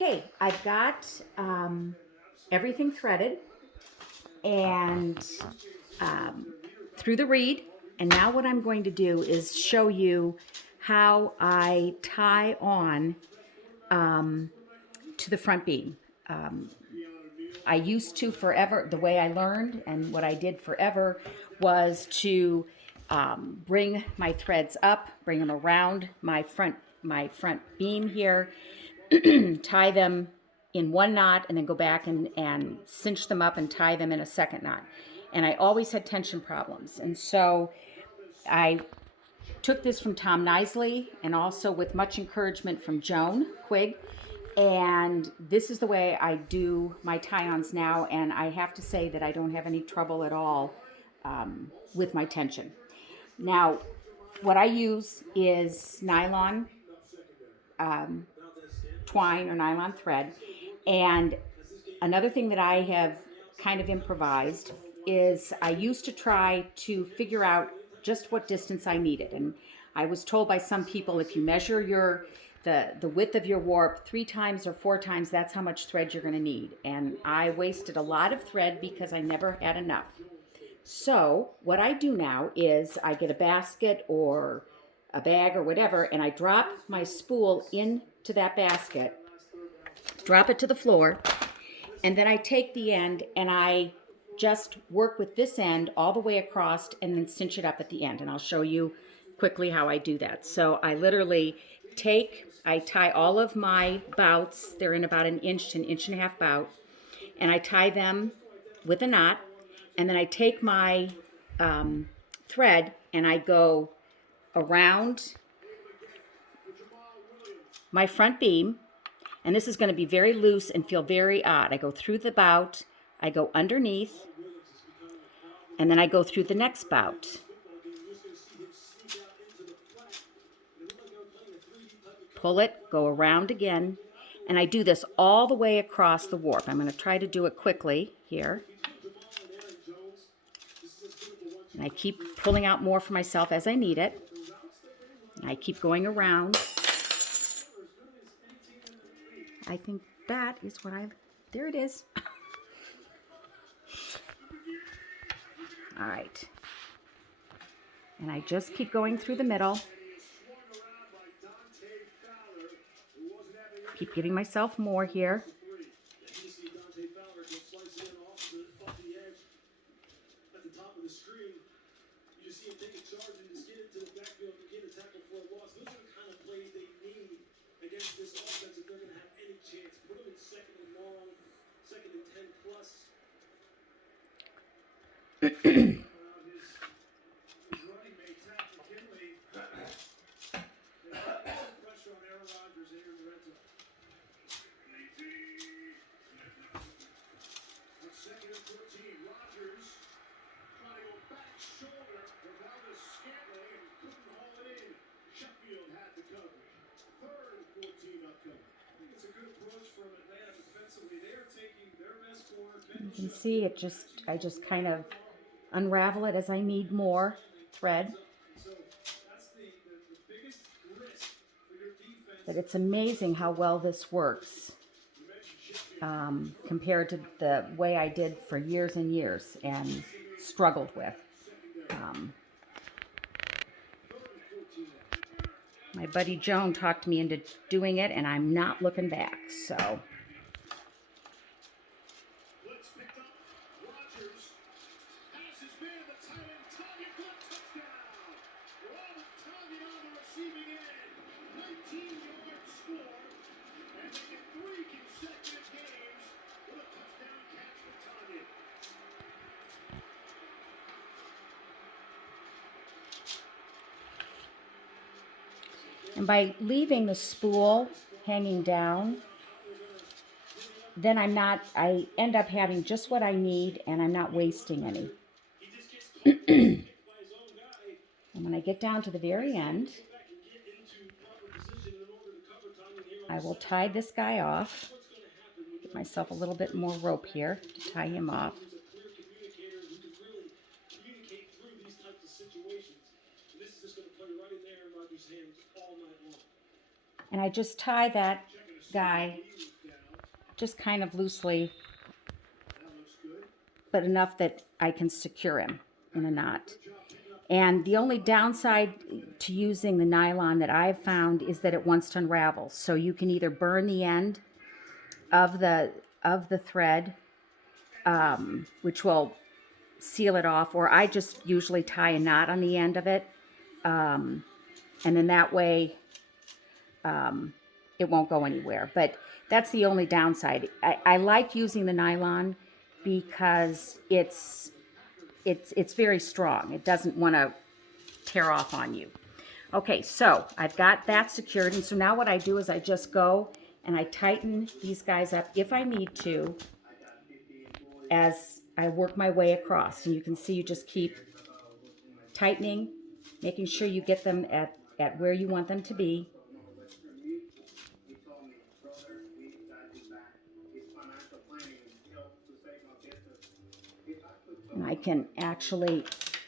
Okay, I've got everything threaded and um, through the reed. And now what I'm going to do is show you how I tie on to the front beam. I used to forever, the way I learned and what I did forever was to bring my threads up, bring them around my front beam here, tie them in one knot, and then go back and cinch them up and tie them in a second knot. And I always had tension problems. And so I took this from Tom Nisley and also with much encouragement from Joan Quigg. And this is the way I do my tie-ons now. And I have to say that I don't have any trouble at all with my tension. Now, what I use is nylon twine or nylon thread. And another thing that I have kind of improvised is I used to try to figure out just what distance I needed. And I was told by some people, if you measure the width of your warp 3 times or 4 times, that's how much thread you're going to need. And I wasted a lot of thread because I never had enough. So what I do now is I get a basket or a bag or whatever, and I drop my spool into that basket, drop it to the floor, and then I take the end and I just work with this end all the way across and then cinch it up at the end. And I'll show you quickly how I do that. So I literally I tie all of my bouts. They're in about an inch to an inch and a half bout. And I tie them with a knot. And then I take my thread and I go around my front beam. And this is going to be very loose and feel very odd. I go through the bout, I go underneath, and then I go through the next bout. Pull it, go around again, and I do this all the way across the warp. I'm going to try to do it quickly here. And I keep pulling out more for myself as I need it. And I keep going around. I think that is there it is. All right. And I just keep going through the middle. Keep giving myself more here. You can see I just kind of unravel it as I need more thread. But it's amazing how well this works compared to the way I did for years and years and struggled with. My buddy Joan talked me into doing it, and I'm not looking back. So. And by leaving the spool hanging down, then I end up having just what I need and I'm not wasting any. And when I get down to the very end, I will tie this guy off. Get myself a little bit more rope here to tie him off. And I just tie that guy just kind of loosely, but enough that I can secure him in a knot. And the only downside to using the nylon that I've found is that it wants to unravel. So you can either burn the end of the thread, which will seal it off, or I just usually tie a knot on the end of it, and then that way it won't go anywhere. But that's the only downside. I like using the nylon because it's very strong. It doesn't want to tear off on you. Okay, so I've got that secured, and so now what I do is I just go and I tighten these guys up if I need to as I work my way across. And you can see you just keep tightening, making sure you get them at where you want them to be. And I can actually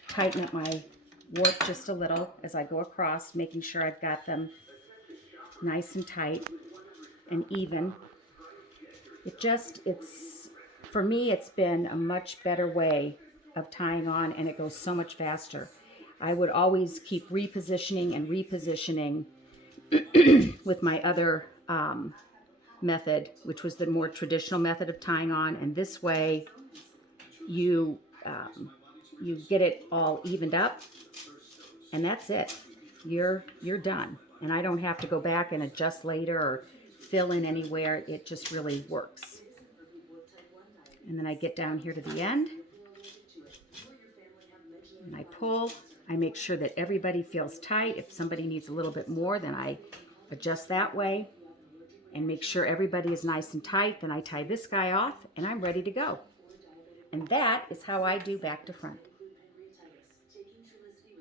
tighten up my work just a little as I go across, making sure I've got them nice and tight and even. For me, it's been a much better way of tying on, and it goes so much faster. I would always keep repositioning and repositioning with my other method, which was the more traditional method of tying on, and this way you get it all evened up, and that's it. You're done, and I don't have to go back and adjust later or fill in anywhere. It just really works. And then I get down here to the end, and I pull. I make sure that everybody feels tight. If somebody needs a little bit more, then I adjust that way and make sure everybody is nice and tight. Then I tie this guy off, and I'm ready to go. And that is how I do back to front.